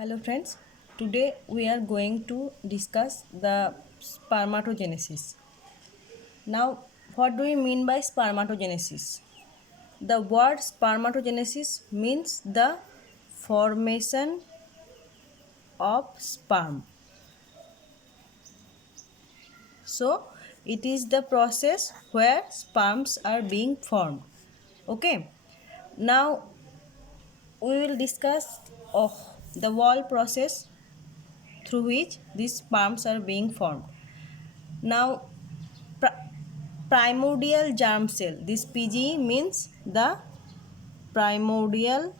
Hello friends, today we are going to discuss the spermatogenesis. Now, what do we mean by spermatogenesis? The word spermatogenesis means the formation of sperm. So, it is the process where sperms are being formed. Okay, now we will discuss the whole process through which these sperms are being formed. Now, primordial germ cell. This PGE means the primordial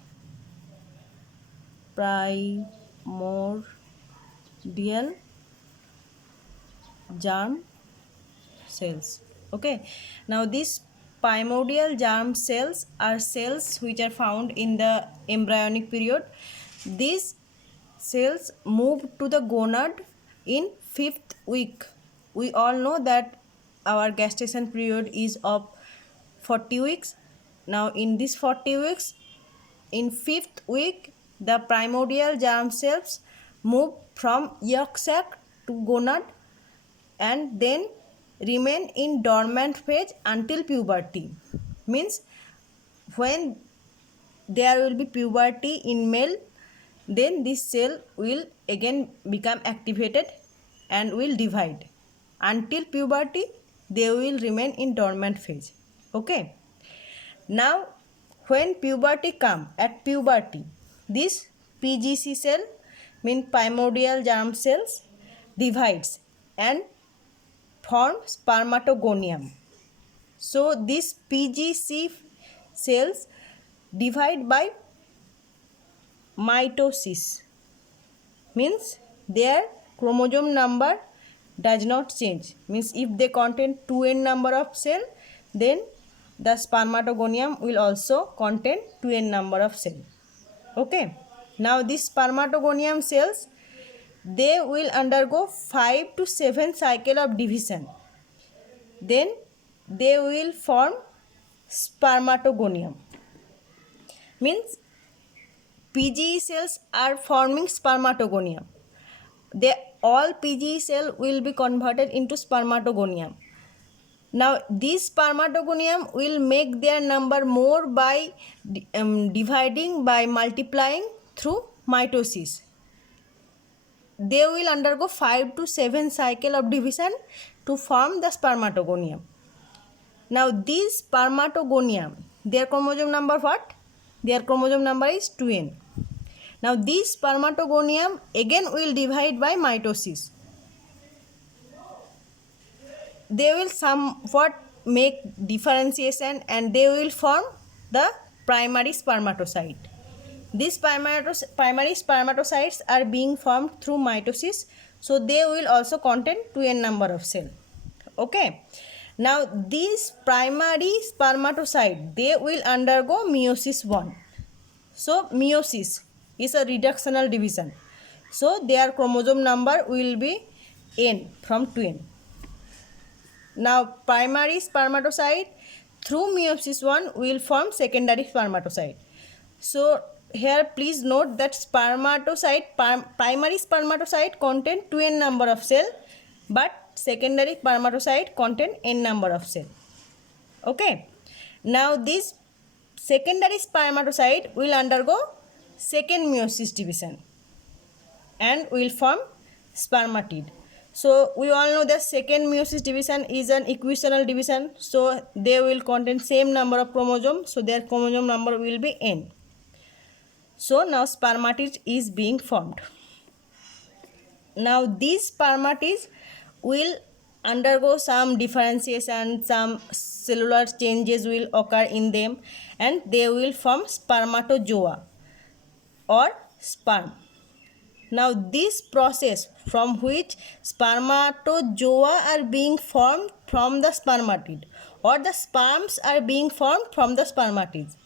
germ cells. Okay. Now these primordial germ cells are cells which are found in the embryonic period. These cells move to the gonad in 5th week. We all know that our gestation period is of 40 weeks. Now in this 40 weeks, in 5th week, the primordial germ cells move from yolk sac to gonad and then remain in dormant phase until puberty. Means when there will be puberty in male, then this cell will again become activated and will divide. Until puberty, they will remain in dormant phase. Okay. Now, when puberty come, at puberty, this PGC cell, mean primordial germ cells, divides and form spermatogonium. So, these PGC cells divide by mitosis, means their chromosome number does not change. Means if they contain 2n number of cell, then the spermatogonium will also contain 2n number of cell. Okay. Now these spermatogonium cells, they will undergo 5 to 7 cycle of division. Then they will form spermatogonium. Means PGE cells are forming spermatogonium. All PGE cell will be converted into spermatogonium. Now this spermatogonium will make their number more by dividing, by multiplying through mitosis. They will undergo 5 to 7 cycle of division to form the spermatogonium. Now this spermatogonium, their chromosome number what? Their chromosome number is 2n. Now this spermatogonium again will divide by mitosis. They will somewhat make differentiation and they will form the primary spermatocyte. These primary spermatocytes are being formed through mitosis, so they will also contain 2n number of cell. Okay. Now these primary spermatocyte, they will undergo meiosis 1. So meiosis is a reductional division. So their chromosome number will be n from 2n. Now primary spermatocyte through meiosis 1 will form secondary spermatocyte. So here please note that primary spermatocyte contain 2n number of cell, but secondary spermatocyte contain n number of cell. Okay. Now this secondary spermatocyte will undergo second meiosis division and will form spermatid. So we all know that second meiosis division is an equisenal division, so they will contain same number of chromosomes, so their chromosome number will be n. So now spermatid is being formed. Now these spermatids will undergo some differentiation, some cellular changes will occur in them and they will form spermatozoa or sperm. Now this process from which spermatozoa are being formed from the spermatid or the sperms are being formed from the spermatids,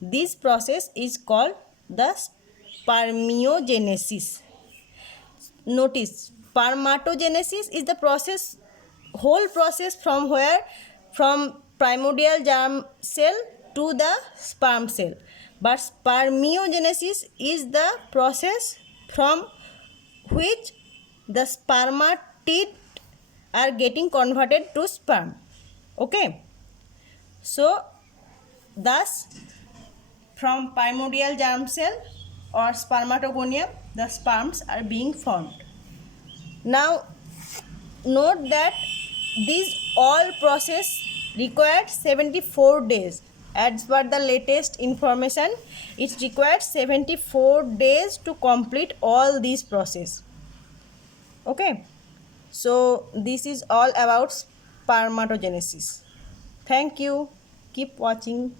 this process is called the spermiogenesis. Notice, spermatogenesis is the whole process from primordial germ cell to the sperm cell, but spermiogenesis is the process from which the spermatid are getting converted to sperm. Okay, so thus from primordial germ cell or spermatogonium the sperms are being formed. Now note that these all process required 74 days. As per the latest information, it required 74 days to complete all these process. Okay, so this is all about spermatogenesis. Thank you. Keep watching.